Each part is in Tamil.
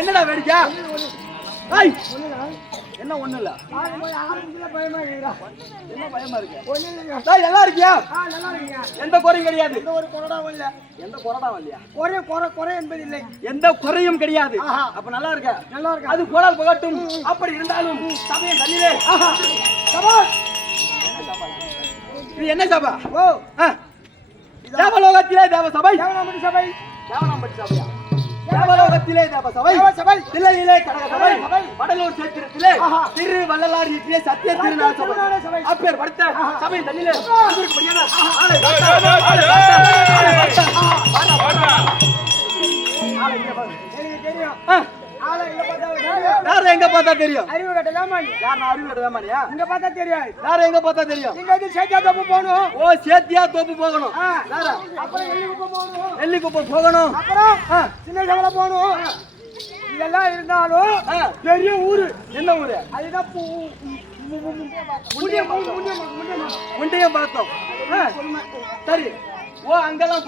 என்னடா வேடிக்கை? என்ன ஒண்ணு இல்ல. என்ன பயமா இருக்கு? நல்லா இருக்கியா? எந்த குறையும் கிடையாது. எந்த குறையும் இல்லையா? குறை என்பது இல்லை. எந்த குறையும் கிடையாது. அப்ப நல்லா இருக்க. நல்லா இருக்க. அது போடால் போகட்டும். அப்படி இருந்தாலும் சபையின் தண்ணிலே இது என்ன சபை? ஓ தேவலோகத்திலே தேவ சபை. சபை தேவனாம்பட்டி சபையா? தேவலோகத்திலே தேவ சபை, தில்லையிலே கடக சபை, வடலூர் சேத்திரத்திலே திரு வள்ளலார் இயற்றிய சத்திய திருநாள் சபை. அப்பேர் படுத்த சபை தண்ணிலே யார எங்க பார்த்தா தெரியும்? அறிவு கட்டலாமானியா? இங்க பார்த்தா தெரியாது. யார எங்க பார்த்தா தெரியும்? இங்க வந்து சேத்தியா தோப்பு போகணும். ஓ சேத்தியா தோப்பு போகணும். அப்புறம் நெல்லிக்குப்பம் போகணும். அப்புறம் சின்ன சவலை போகணும். இதெல்லாம் இருந்தாலும் பெரிய ஊரு. என்ன ஊரு? அதுதான் முண்டியம் பார்த்தோம். சரி. ஓ அங்கெல்லாம்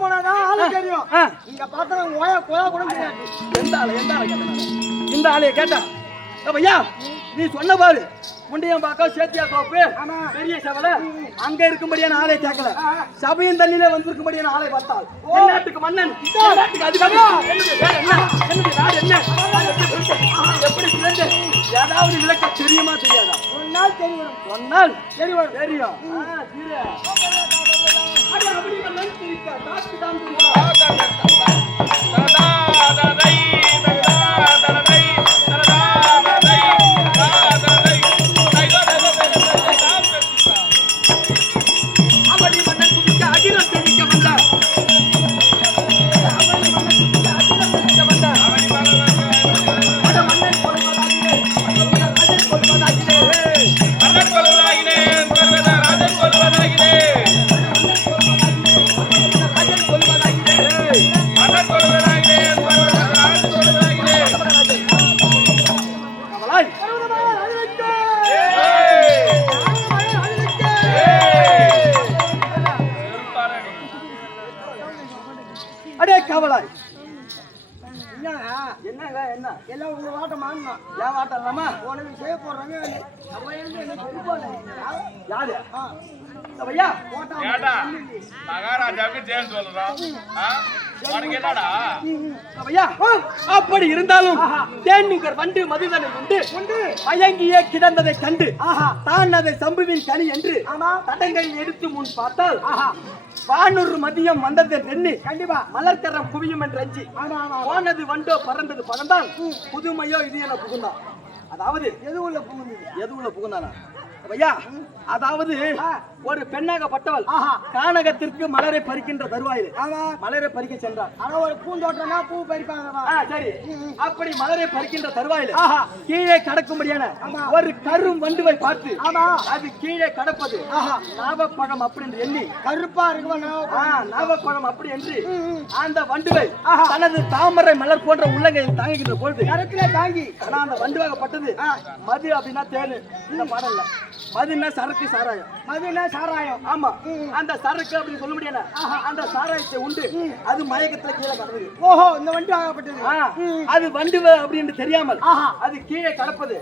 போனாதான் ஆளு தெரியும். இங்க பார்த்தா கோயா கூட தெரியாது. எந்த ஆளு கேட்டா? இந்த ஆளைய கேட்டா ஐயா நீ சொன்ன பாரு முண்டியம் பார்க்க சேத்தியா தோப்பு பெரிய சவலை அங்க இருக்கும்படியான ஆளை கேட்கல. சபையின் தண்ணியில வந்திருக்கும்படியான ஆளை பார்த்தால் நாட்டுக்கு மன்னன் நாட்டுக்கு அதிகாரி எப்படி பிறந்து ஏதாவது விளக்க தெரியுமா தெரியாதா? சொன்னால் தெரியும். அடே கவலாய் என்னங்க என்ன எல்லாம் உங்க வாட்டம் மாறணும். ஏன் வாட்டம் இல்லாமா உனக்கு செய்ய போடுறாங்க. யாரு ஐயா மகாராஜாவுக்கு ஜெயம் சொல்றான். அப்படி இருந்தாலும் தேன்னுங்கர் வண்டு மதுதனை உண்டு மயங்கியே கிடந்ததை கண்டு தான் அதை சம்புவின் கனி என்று தடங்களில் எடுத்து முன் பார்த்தால் வானூர் மதியம் வந்தது எண்ணி கண்டிப்பா மலர்கரம் குவியும் என்று அஞ்சி போனது வண்டோ பறந்தது பறந்தான் புதுமையோ இது என புகுந்தான். அதாவது எது உள்ள புகுந்தானா ஐயா? அதாவது ஒரு பெண்ணாகப்பட்டவள் கானகத்திற்கு மலரை பறிக்கின்ற தருவாயில் மலரை பறிக்க சென்றார். ஆனா ஒரு பூந்தோட்டம்னா பூ பறிப்பாங்க. சரி. அப்படி மலரை பறிக்கின்ற தருவாயில் கீழே கடக்கும்படியான ஒரு கரும் வண்டுவை பார்த்து அது கீழே கடப்பது நாவப்பழம் அப்படி என்று எண்ணி கருப்பா இருக்கும் நாவப்பழம் அப்படி என்று அந்த வண்டுவை தனது தாமரை மலர் போன்ற உள்ளங்கையில் தாங்குகின்ற பொழுது கருத்திலே தாங்கி ஆனா அந்த வண்டுவாகப்பட்டது மது அப்படின்னா தேனு. இந்த பாடல்ல மதுன்னா சரக்கு சாராயம். மதுன்னா சாராயம். ஆமா. அந்த சரக்கு அப்படின்னு சொல்ல முடியல. அந்த சாராயத்தை உண்டு அது மயக்கத்துல கீழே கடந்தது. ஓஹோ இந்த வண்டு ஆகப்பட்டது. அது வண்டு அப்படின்னு தெரியாமல் அது கீழே கடப்பது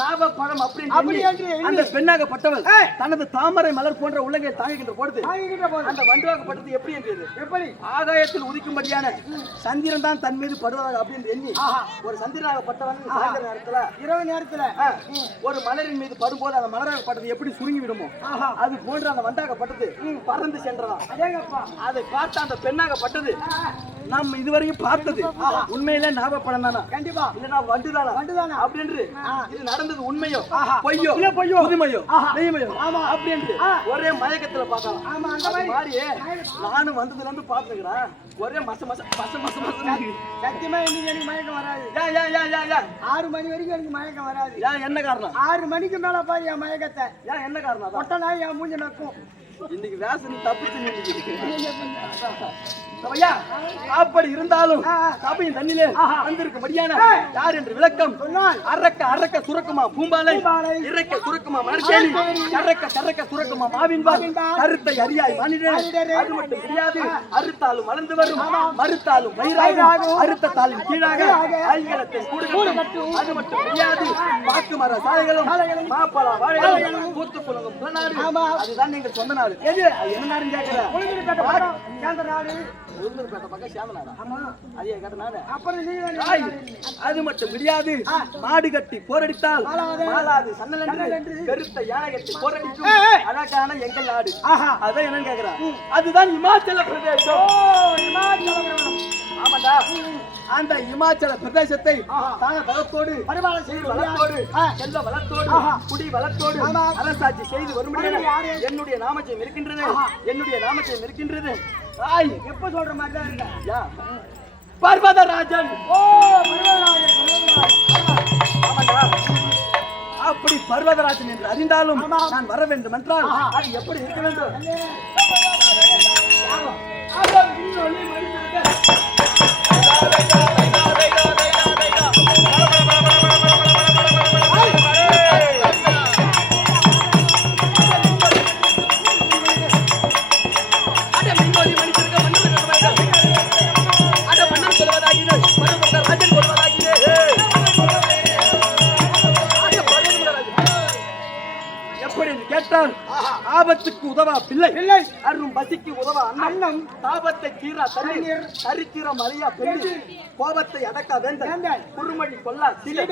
நாவப்பழம் அப்படின்னு அந்த பெண்ணாகப்பட்டவள் தனது தாமரை மலர் போன்ற உள்ளங்கை தாங்குகின்ற பொழுது அந்த வண்டுவாகப்பட்டது எப்படி என்றது? எப்படி ஆகாயத்தில் உதிக்கும்படியான சந்திரன் தான் தன் மீது படுவதாக அப்படின்னு எண்ணி ஒரு சந்திரனாகப்பட்டவன் சாயந்தர நேரத்துல இரவு நேரத்துல ஒரு மலரின் மீது படும்போது அந்த மலராகப்பட்டது எப்படி சுருங்கி விடுமோ அது போன்ற அந்த வண்டாகப்பட்டது பறந்து சென்றதாம். அதை பார்த்த அந்த பெண்ணாகப்பட்டது நம்ம இதுவரையும் பார்த்தது உண்மையில நாவப்படம் தானா? கண்டிப்பா இல்ல வண்டுதானா அப்படின்னு இது நடந்தது உண்மையோ பொய்யோ புதுமையோ மெய்மையோ அப்படின்னு ஒரே மயக்கத்துல பார்க்கலாம். நானும் வந்ததுல இருந்து பாத்துக்கிறேன் ஒரே மச சத்தியமா எனக்கு மயக்கம் வராது. 6 மணி வரைக்கும் எனக்கு மயக்கம் வராது. என்ன காரணம்? 6 மணிக்கு மேல பாரு என் மயக்கத்தை. என்ன காரணம்? கொட்டை நாய் என் மூஞ்சி நக்கும். இன்னைக்கு வேசனி தப்பிச்சு ஐயா, அப்படி இருந்தாலும் சபையின் தண்ணிலே வந்திருக்கும்படியான யார் என்று விளக்கம் அரக்க அரக்க சுரக்குமா பூம்பாலை, இறக்க சுரக்குமா மணற்கேணி, கறக்க சுரக்குமா மாவின்பால், கருத்தை அறியாய் மானிடர். அது மட்டும் தெரியாது, அறுத்தாலும் வளர்ந்து வரும், மறுத்தாலும் பயிராகும், அறுத்த தாளின் கீழாக ஆய்களத்தின் கூடு கட்டும். அது மட்டும் தெரியாது, பாக்கு மர சாலைகளும் மாப்பழா வாழைகளும் பூத்து புலங்கும் புலனாடு. அதுதான் நீங்கள் சொந்த நாடு. எது என்ன நாடுன்னு கேட்கிற? அது மட்டும் முடியாது, மாடு கட்டி போரடித்தால் மாளாது சன்னல் என்று கருத்த யானை கட்டி போரடிக்கும் அழகான எங்கள் நாடு. அதான் என்ன கேக்குறா? அதுதான் இமாச்சல பிரதேசம். ஆமாடா, அந்த இமாச்சல பிரதேசத்தை தான தகத்தோடு வளத்தோடு செல்வ வளத்தோடு குடி வளத்தோடு அரசாட்சி செய்து வரும் என்னுடைய நாமஜயம் இருக்கின்றது, என்னுடைய நாமஜயம் இருக்கின்றது. எப்ப சொல்ற மாதிரி தான் இருக்கா? பர்வதராஜன். ஆமாடா, அப்படி பர்வதராஜன் என்று அறிந்தாலும் நான் வர வேண்டும் என்றால் அது எப்படி இருக்க வேண்டும்? ஆபத்துக்கு உதவா பிள்ளை, அருளும் பசிக்கு உதவா அண்ணம், தாபத்தை தீரா தண்ணீர், சரித்திர மலையா பெண்ணு, கோபத்தை அடக்க வேண்டாம், குறுமொழி கொல்லா சிலை,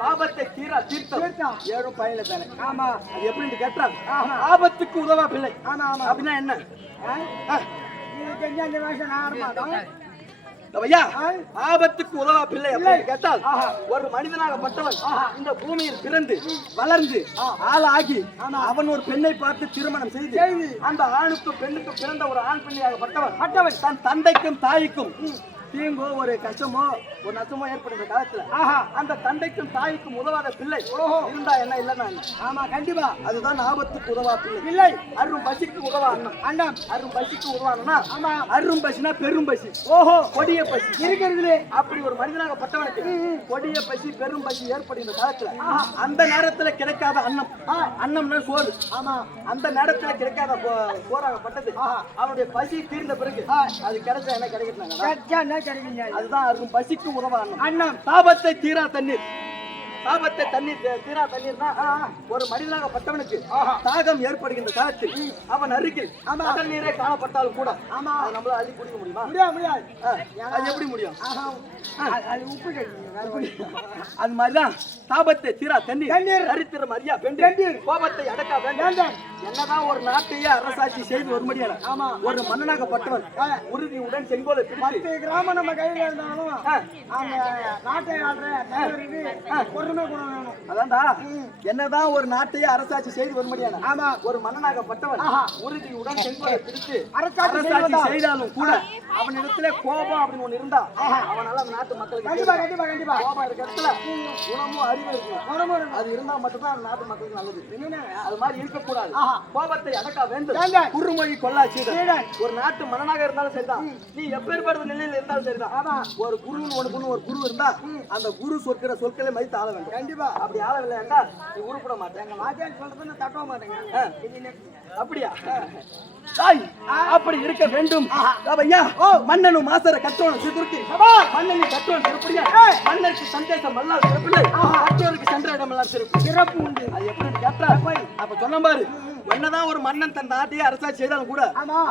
பாபத்தை தீரா தீர்த்தம், ஏழும் பயனில தானே. ஆமா, அது எப்படின்னு கேட்டால் ஆபத்துக்கு உதவா பிள்ளை அப்படின்னா என்ன? ஆபத்துக்கு உதவா பிள்ளை அப்படின்னு கேட்டால், ஒரு மனிதனாகப்பட்டவன் இந்த பூமியில் பிறந்து வளர்ந்து ஆளாகி அவன் ஒரு பெண்ணை பார்த்து திருமணம் செய்து அந்த ஆணுக்கு பெண்ணுக்கு பிறந்த ஒரு ஆண் பிள்ளையாகப்பட்டவன் தன் தந்தைக்கும் தாய்க்கும் தீங்கோ ஒரு கஷ்டமோ ஒரு நஷ்டமோ ஏற்படுற காலத்துல அந்த தந்தைக்கும் தாய்க்கும் உதவாத பிள்ளை இருந்தா என்ன இல்லைன்னா? ஆமா, கண்டிப்பா. அதுதான் ஆபத்துக்கு உதவா பிள்ளை. பிள்ளை அரும் பசிக்கு உதவா அண்ணன், அரும் பசிக்கு உதவானா அரும் பசினா பெரும் பசி, கொடிய பசி இருக்கிறது. அப்படி ஒரு மனிதனாகப்பட்டவனுக்கு கொடிய பசி பெரும் பசி ஏற்படுகின்ற காலத்துல அந்த நேரத்துல கிடைக்காத அன்னம், அன்னம்னா சோறு. ஆமா, அந்த நேரத்துல கிடைக்காத சோறாகப்பட்டது அவனுடைய பசி தீர்ந்த பிறகு அது கிடைச்சா என்ன கிடைக்கிறாங்க? அதுதான் இருக்கும் பசிக்கு உதவாகும் அண்ணன். தாபத்தை தீரா தண்ணீர், தாபத்தை தண்ணீர் தீரா தண்ணீர் தான் ஒரு மனிதனாகப்பட்டவனுக்கு தாகம் ஏற்படுகின்ற காலத்தில் அவன் அருகில் கடல் நீரே காணப்பட்டாலும் கூட நம்மளால அள்ளி குடிக்க முடியுமா? முடியாது. அது எப்படி முடியும்? அது மாதிரிதான் தாபத்தை தீரா தண்ணீர், சரித்திரம் அறியா பெண், கோபத்தை அடக்க வேண்டாம். என்னதான் ஒரு நாட்டையே அரசாட்சி செய்து வரும்படியான ஒரு மன்னனாகப்பட்டவன் உறுதியுடன் செங்கோலை பிடித்து கிராம நம்ம கையில இருந்தாலும் நாட்டை அதான்டா, என்னதான் ஒரு நாட்டையே அரசாட்சி செய்து வரும்படியான ஒரு மன்னனாகப்பட்டவன் உறுதியுடன் செங்கோலை பிடித்து அரசாட்சி செய்தாலும் கூட அவனிடத்துல கோபம் அப்படின்னு ஒண்ணு இருந்தா அவனால நாட்டு மக்களுக்கு கண்டிப்பா கோபம் இருக்க இடத்துல குணமும் அறிவு இருக்கும். அது இருந்தா மட்டும்தான் நாட்டு மக்களுக்கு நல்லது. அது மாதிரி இருக்கக்கூடாது. கோபத்தை அடக்க வேண்டும், குறுமொழி கொல்லா செய்த ஒரு நாட்டு மன்னனாக இருந்தாலும் சரிதான், நீ எப்பேற்பட்ட நிலையில இருந்தாலும் சரிதான், ஒரு குருன்னு ஒண்ணு ஒரு குரு இருந்தா அந்த குரு சொல்கிற சொற்களை மதித்து ஆள வேண்டும். கண்டிப்பா அப்படி ஆளவில்லை என்றால் நீ உருப்பட மாட்டேங்க. மாட்டேன்னு சொல்றதுன்னு தட்ட மாட்டேங்க. அப்படியா? அப்படி இருக்க வேண்டும். மன்னனும் மாசர கற்றோனும் சிறுத்தி மன்னனின் கற்றோன் சிறப்புடியா மன்னருக்கு சந்தேகம் எல்லாம் சிறப்பில்லை, கற்றோருக்கு சென்ற இடம் எல்லாம் சிறப்பு உண்டு. அது எப்படி கேட்டா அப்ப சொன்ன பாரு, என்னதான் ஒரு மன்னன் தன் நாட்டையே அரசாட்சி செய்தாலும் கூட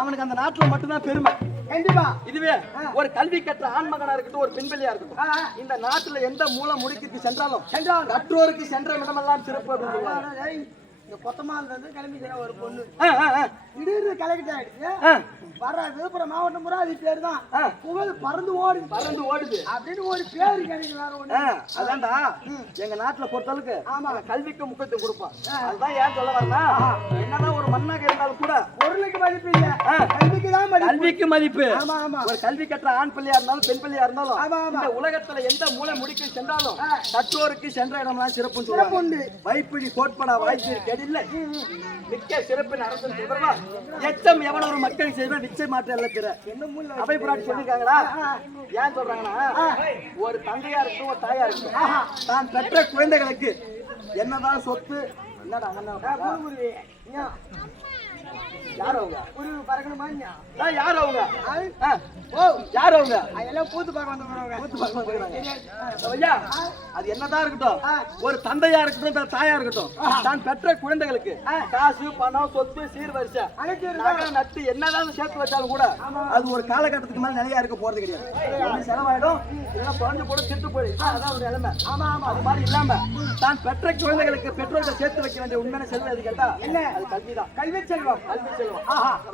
அவனுக்கு அந்த நாட்டுல மட்டும்தான் பெருமை. கண்டிப்பா. இதுவே ஒரு கல்வி கற்ற ஆண் மகனா இருக்கட்டும், ஒரு பெண்பிள்ளையா இருக்கட்டும், இந்த நாட்டுல எந்த மூல முடுக்கிற்கு சென்றாலும் கற்றோருக்கு சென்ற இடமெல்லாம் சிறப்பு அப்படின்னு சொல்லுவாங்க. இந்த கொத்தமால இருந்து கிளம்பி ஒரு பொண்ணு திடீர்னு கலெக்ட் ஆயிடுச்சு. வர விழுப்புரம் மாவட்டம் பூரா அது பேர் தான் புகழ் பறந்து ஓடுது அப்படின்னு ஒரு பேரு கிடைக்கும். வேற ஒண்ணு அதான்டா எங்க நாட்டுல பொறுத்தளவுக்கு கல்விக்கு முக்கியத்துவம் கொடுப்பான். அதுதான் ஏன் சொல்ல வரனா, என்னதான் ஒரு மண்ணாக இருந்தாலும் கூட பொருளுக்கு மதிப்பு இல்ல, கல்விக்கு மதிப்பு. ஒரு கல்வி கற்ற ஆண் பிள்ளையா இருந்தாலும் பெண் பிள்ளையா இருந்தாலும் இந்த உலகத்துல எந்த மூலை முடிக்க சென்றாலும் கற்றோருக்கு சென்ற இடம்லாம் சிறப்புன்னு சொல்லுவாங்க. வைப்பிடி கோட்படா வாய்ப்பு எதில்லை மிக்க சிறப்பின் அரசன் தொடர்பா எச்சம் எவன ஒரு மக்கள் செய்வ நிச்சய மாற்ற அல்ல பிற அவை புராட்டி சொல்லிருக்காங்களா ஏன் சொல்றாங்கன்னா ஒரு தந்தையா இருக்கும் ஒரு தாயா இருக்கும் தான் பெற்ற குழந்தைகளுக்கு என்னதான் சொத்து என்னடா யார் அவங்க ஒரு பறக்கணுமா யார் அவங்க யார் அவங்க எல்லாம் கூத்து பார்க்க வந்துடுறாங்க கூத்து பார்க்க வந்துடுறாங்க ஐயா அது என்னதான் இருக்கட்டும் ஒரு தந்தையா இருக்கட்டும் தாயா இருக்கட்டும் தான் பெற்ற குழந்தைகளுக்கு காசு பணம் சொத்து சீர்வரிசை நகை நட்டு என்னதான் சேர்த்து வச்சாலும் கூட அது ஒரு காலகட்டத்துக்கு மேல நிலையா இருக்க போறது கிடையாது செலவாயிடும் இதெல்லாம் குறைஞ்சு போட திட்டு போயிடும் அதான் ஒரு நிலைமை ஆமா ஆமா அது மாதிரி இல்லாம தான் பெற்ற குழந்தைகளுக்கு பெற்றோர்கள் சேர்த்து வைக்க வேண்டிய உண்மையான செல்வம் எது கேட்டா என்ன அது கல்விதான் கல்வி செல்வம் கல்வி செல்வம்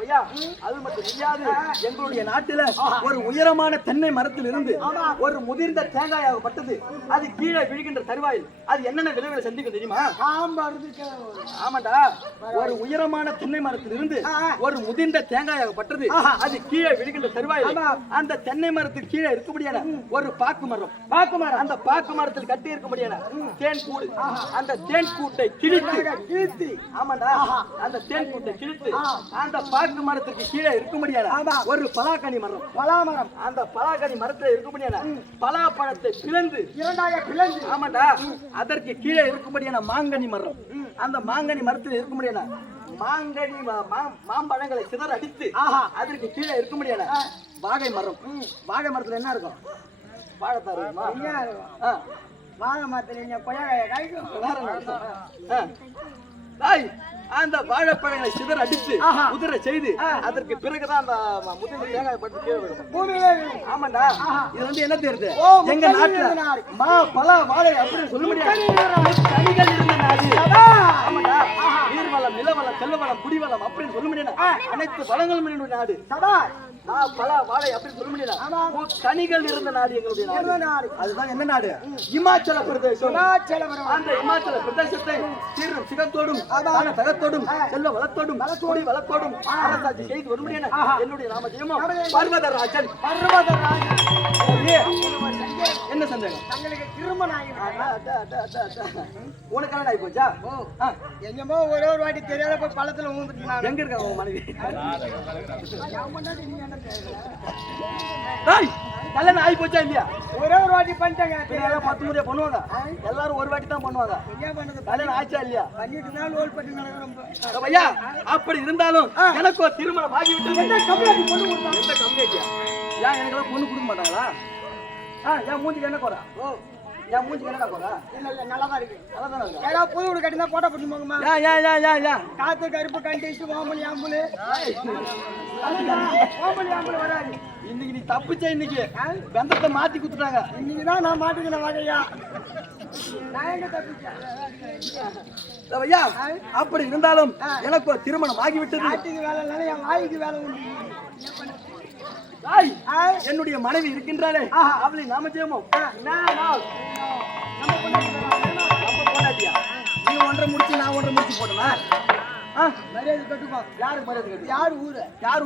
ஐயா அது மட்டும் தெரியாது எங்களுடைய நாட்டில ஒரு உயரமான தென்னை மரத்தில் இருந்து ஒரு முதிர்ந்த தேங்காயாகப்பட்டது அது கீழே விழுகின்ற தருவாயில் அது என்னென்ன விளைவுகளை சந்திக்கும் தெரியுமா ஆமாண்டா ஒரு உயரமான தென்னை மரத்தில் இருந்து ஒரு முதிர்ந்த தேங்காயாகப்பட்டது அது கீழே விழுகின்ற தருவாயில் அந்த தென்னை மரத்துக்கு கீழே இருக்கும்படியான ஒரு பாக்கு மரம் அந்த பாக்கு மரத்தில் கட்டி இருக்கும்படியான தேன் கூடு அந்த தேன் கூட்டை கிழித்து ஆமாண்டா அந்த தேன் கூட்டை கிழித்து அந்த பாக்கு மரத்துக்கு கீழே இருக்கும்படியான ஒரு பலாக்கனி மரம் அந்த பலாக்கனி மரத்துல இருக்கும்படியான பலாப்பழத்தை பிளந்து இரண்டாக பிளந்து ஆமாண்டா அதற்கு கீழே இருக்கும்படியான மாங்கனி மரம் அந்த மாங்கனி மரத்தில் இருக்கும்படியான மாங்கனி மாம்பழங்களை சிதற அடித்து அதற்கு கீழே இருக்கும்படியான வாகை மரத்துல என்ன இருக்கும் வாழைத்தாரு வாழை மரத்துல கொய்யாக்காய காய்க்கும் அந்த வாழைப்பழங்களை சிதற அடித்து உதிர செய்து அதற்கு பிறகுதான் அந்த முதிர்ந்த தேங்காய் பட்டு கீழே விழும் ஆமாண்டா இது வந்து என்ன தெரியுது எங்க நாட்டுல பல வாழை அப்படின்னு சொல்ல முடியாது கனிகள் இருந்த நாடு ஆமாண்டா நீர்வளம் நிலவளம் செல்வவளம் குடிவளம் அப்படின்னு சொல்ல முடியாது அனைத்து வளங்களும் என்னுடைய நாடு பல வாழை அப்படின்னு சொல்ல முடியாது கனிகள் இருந்த நாடு எங்களுடைய நாடு அதுதான் என்ன நாடு இமாச்சல பிரதேசம் அந்த இமாச்சல பிரதேசத்தை சீரும் சிகத்தோடும் தகத்தோடும் செல்வ வளத்தோடும் குடி வளத்தோடும் அரசாட்சி செய்து வரும்படி என்னுடைய நாமதேயமும் பர்வதராஜன் என்ன சந்தேகம் தங்களுக்கு திருமணம் உனக்கு என்ன ஆகி போச்சா எங்கமோ ஒரே ஒரு வாட்டி தெரியாத போய் பள்ளத்துல ஊந்துட்டு எங்க இருக்காங்க உன் மனைவி கல்யாணம் ஆகி போச்சா இல்லையா ஒரே ஒரு வாட்டி பண்ணிட்டாங்க 10 முறையா பண்ணுவாங்க எல்லாரும் ஒரு வாட்டி தான் பண்ணுவாங்க கல்யாணம் ஆச்சா இல்லையா பண்ணிட்டு நாள் ஓல் பண்ணி நடக்கிறோம் ஐயா அப்படி இருந்தாலும் எனக்கு ஒரு திருமணம் ஆகிவிட்டது என்ன கம்யூனிட்டி பொண்ணு கொடுத்தாங்க எந்த கம்யூனிட்டியா ஏன் எனக்கு பொண்ணு கொடுக்க மாட்டாங்களா என் மூஞ்சிக்கு என்ன குறை என் மூஞ்சிக்கு என்ன குறை இல்ல நல்லாதான் இருக்கு நல்லாதான் இருக்கு ஏதாவது புது வீடு கட்டினா போட்டோ போட்டு போங்கம்மா ஏன் காத்து கருப்பு கண்டிச்சு ஓமலி ஆம்புலு ஓமலி ஆம்புலு வராது இன்னைக்கு நீ தப்பிச்ச இன்னைக்கு வெந்தத்தை மாத்தி குடுத்துட்டாங்க இன்னைக்குதான் நான் மாட்டிக்கின வகையா நான் எங்க தப்பிச்சேன் ஐயா அப்படி இருந்தாலும் எனக்கு ஒரு திருமணம் ஆகிவிட்டது ஆட்டுக்கு வேலை இல்ல என் வாய்க்கு வேலை உண்டு என்னுடைய மனைவி இருக்கின்றாளே அவளை நாமஜெயமோ நம்ம பொண்டாட்டியா நீ ஒன்றை முடிச்சு நான் ஒன்றை முடிச்சு போட்டோமா மரியாதை கட்டுப்பா யாருக்கு மரியாதை கட்டு யார்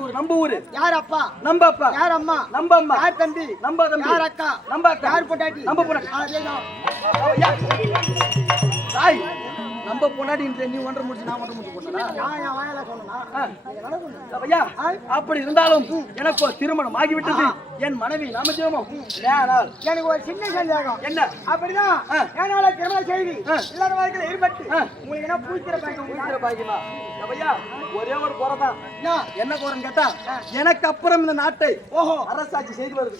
ஊரு நம்ம ஊரு யார் அப்பா நம்ம அப்பா யார் அம்மா நம்ம அம்மா யார் தம்பி நம்ம தம்பி யார் அக்கா நம்ம அக்கா யார் பொண்டாட்டி நம்ம பொண்டாட்டி நம்ம பொண்டாட்டி நீ ஒன்றை முடிச்சு நான் ஒன்றை முடிச்சு போட்டா அப்படி இருந்தாலும் எனக்கு ஒரு திருமணம் ஆகிவிட்டது என் மனைவி நாமஜெயமும் எனக்கு ஒரு சின்ன சந்தேகம் என்ன அப்படிதான் ஏனால திருமணம் செய்தி எல்லார வாழ்க்கையில ஈடுபட்டு உங்களுக்கு என்ன பூத்திர பாக்கியமா ஒரே ஒரு குறைதான் என்ன குறைன்னு கேட்டா எனக்கு அப்புறம் இந்த நாட்டை அரசாட்சி செய்து வருது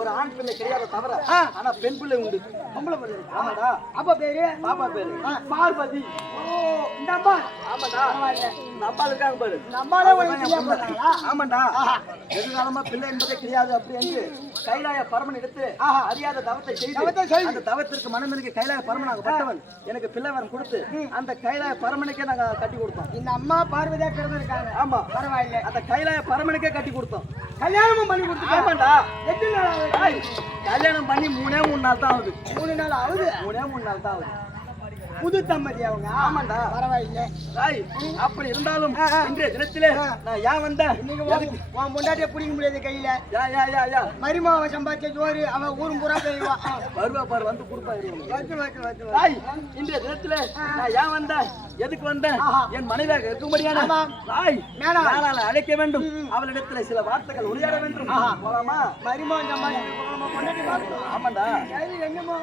ஒரு ஆண் பிள்ளை கிடையாத தவிர ஆனா பெண் பிள்ளை உண்டு பொம்பளை பிள்ளை ஆமாடா அப்பா பேரு பாப்பா பேரு பார்வதி இந்த அம்மா ஆமாடா நம்பால இருக்காங்க பாரு ஆமாண்டா எதிர்காலமா பிள்ளை என்பதே கிடையாது அப்படின்னு கைலாய பரமன் எடுத்து அறியாத தவத்தை செய்து அந்த தவத்திற்கு மனமிற்கு கைலாய பரமனாக பட்டவன் எனக்கு பிள்ளை வரம் கொடுத்து அந்த கைலாய பரமனுக்கே நாங்க கட்டி கொடுத்தோம் இந்த அம்மா பார்வதியா பிறந்திருக்காங்க ஆமா பரவாயில்ல அந்த கைலாய பரமனுக்கே கட்டி கொடுத்தோம் கல்யாணமும் பண்ணி கொடுத்தோம் ஆமாண்டா எத்தனை நாள் கல்யாணம் பண்ணி 3 நாள் தான் ஆகுது 3 நாள் ஆகுது 3 நாள் தான் ஆகுது புது தம்பதி அவங்க. ஆமாண்டா. பரவாயில்லை. ராய் அப்படி இருந்தாலும் இன்றைய தினத்திலே நான் ஏன் வந்தேன்? இன்னைக்கு உன் பொண்டாட்டியை பிடிக்க முடியாது கையில. யா மருமாவை சம்பாதிச்ச ஜோறு அவன் ஊரும் பூரா செய்வா. வருவா பாரு, வந்து கொடுப்பா. வச்சு ராய் இன்றைய தினத்திலே நான் ஏன் வந்தேன், எதுக்கு வந்தேன்? என் மனைவியாக இருக்கும்படியான ராய் மேலாளை அழைக்க வேண்டும், அவளிடத்துல சில வார்த்தைகள் உரையாட வேண்டும். போலாமா? மருமாவை சம்பாதிச்சு பொண்டாட்டி பார்த்து. ஆமாண்டா. சரி, என்னமோ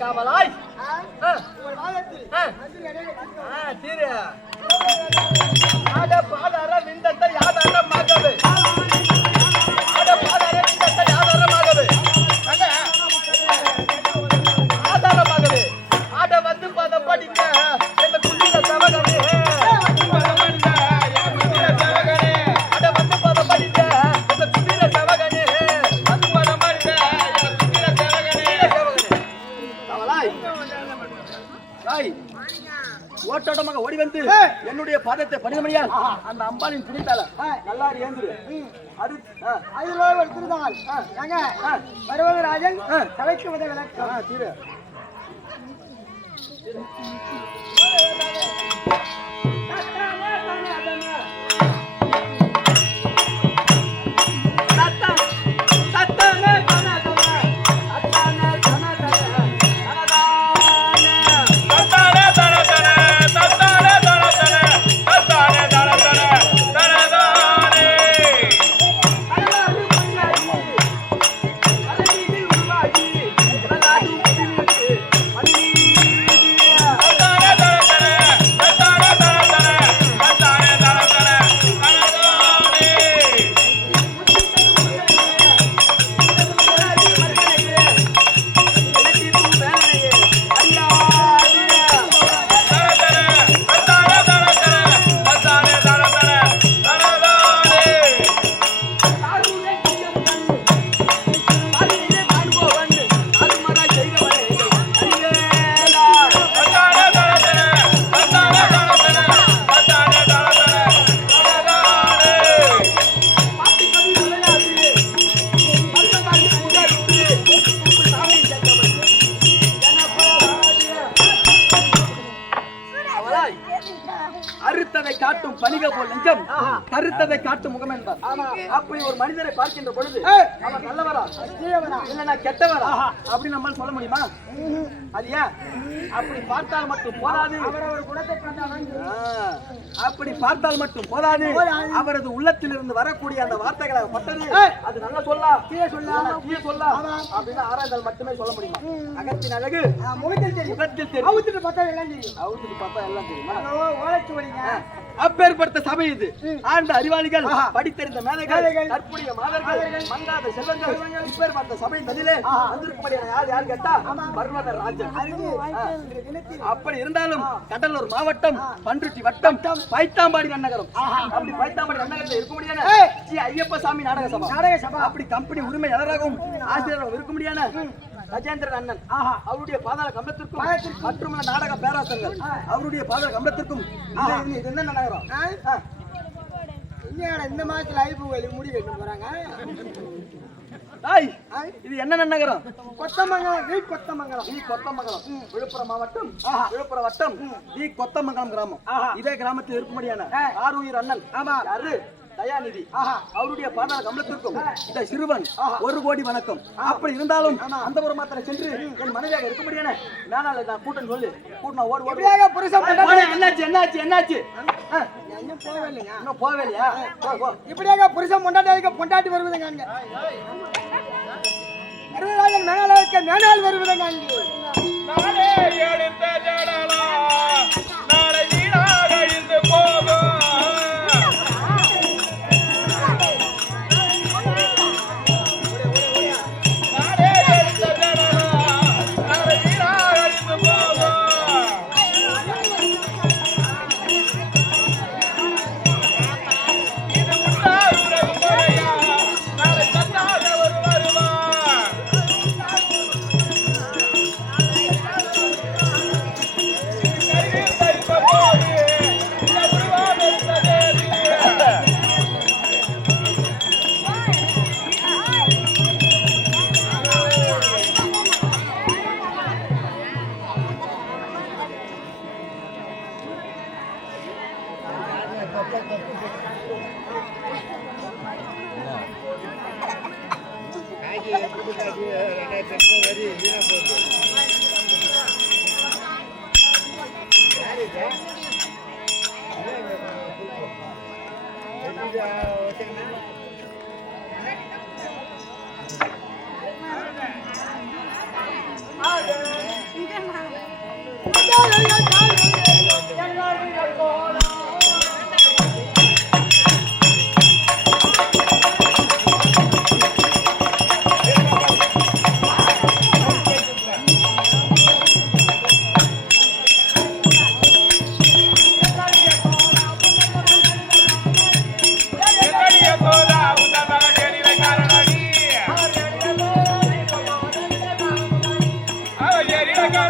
காவலாய் தீர ஆட பாதார விந்தத்தை ஆதாரமாகவே ஆட பாதார விந்தத்தை ஆதாரமாகவே ஆதாரமாகவே ஆட வந்து பத படிக்க இந்த குடில சவகமே ஆட வந்து பத படிக்க இந்த குடில சவகமே வந்து பத படிக்க இந்த குடில சவகமே காவலாய் ராய் ஓட்டோட்டமாக ஓடி வந்து என்னுடைய பாதத்தை பணிதமையால் அந்த அம்பாளின் துணித்தால நல்லா ஏந்துரு. அதில் ஒரு திருநாள் நாங்க பருவதராஜன் தலைக்கு வித விளக்கம் தீரு. அறுத்ததை காட்டும் பணிக போல் நெஞ்சம், கருத்ததை காட்டும் முகம் என்பார். அப்படி ஒரு மனிதரை பார்க்கின்ற பொழுது அவர் நல்லவரா இல்லைன்னா கெட்டவரா அப்படி நம்ம சொல்ல முடியுமா? அது ஏன் அப்படி பார்த்தால் மட்டும் போதாது, அப்படி பார்த்தால் மட்டும் போதாது, அவரது உள்ளத்தில் இருந்து வரக்கூடிய அந்த வார்த்தைகளாக பட்டது அது நல்ல சொல்லா தீய சொல்லா அப்படின்னு ஆராய்ந்தால் மட்டுமே சொல்ல முடியுமா? அகத்தின் அழகு முகத்தில் தெரியும், அவுத்துட்டு பார்த்தா எல்லாம் தெரியுமா? அப்பேற்பட்ட சபை இது. ஆண்ட அறிவாளிகள், படித்தறிந்த மேதைகள், கற்புடைய மாதர்கள், மங்காத செல்வங்கள், இப்பேற்பட்ட சபை தனிலே வந்திருக்கும்படியான யார் கேட்டா பர்வதர் ராஜன். அப்படி இருந்தாலும் கடலூர் மாவட்டம் பன்ருட்டி வட்டம் பைத்தாம்பாடி நன்னகரம், அப்படி பைத்தாம்பாடி நன்னகரத்தில் இருக்க முடியான ஸ்ரீ ஐயப்ப சாமி நாடக சபா, அப்படி கம்பெனி உரிமையாளராகவும் ஆசிரியராகவும் இருக்க முடியான ராஜேந்திரன் அண்ணன் அவருடைய பாதாள கம்பளத்திற்கும் மற்றும் நாடக பேராசர்கள் அவருடைய பாதாள கம்பளத்திற்கும் இது என்ன நகரம்? இந்த மாசத்துல ஐப்பு முடி கட்டு போறாங்க. இது என்ன நகரம்? கொத்தமங்கலம். விழுப்புரம் மாவட்டம் விழுப்புரம் வட்டம் கொத்தமங்கலம் கிராமம். இதே கிராமத்தில் இருக்கும்படியான ஆறுயிர் அண்ணன் யாரு? தயாநிதி அவருடைய பாதாள கம்பளத்திற்கும் இந்த சிறுவன் 1 கோடி வணக்கம். அப்படி இருந்தாலும் அந்த ஒரு மாத்திரை சென்று என் மனைவியாக இருக்கும்படியான மேனால நான் கூட்டம் சொல்லி கூட்டம் ஓடு. என்னாச்சு? இன்னும் போகலையா? இப்படியாக புருஷன் பொண்டாட்டி வருவதுங்க. மேனால் வருவதுங்க. Thank you.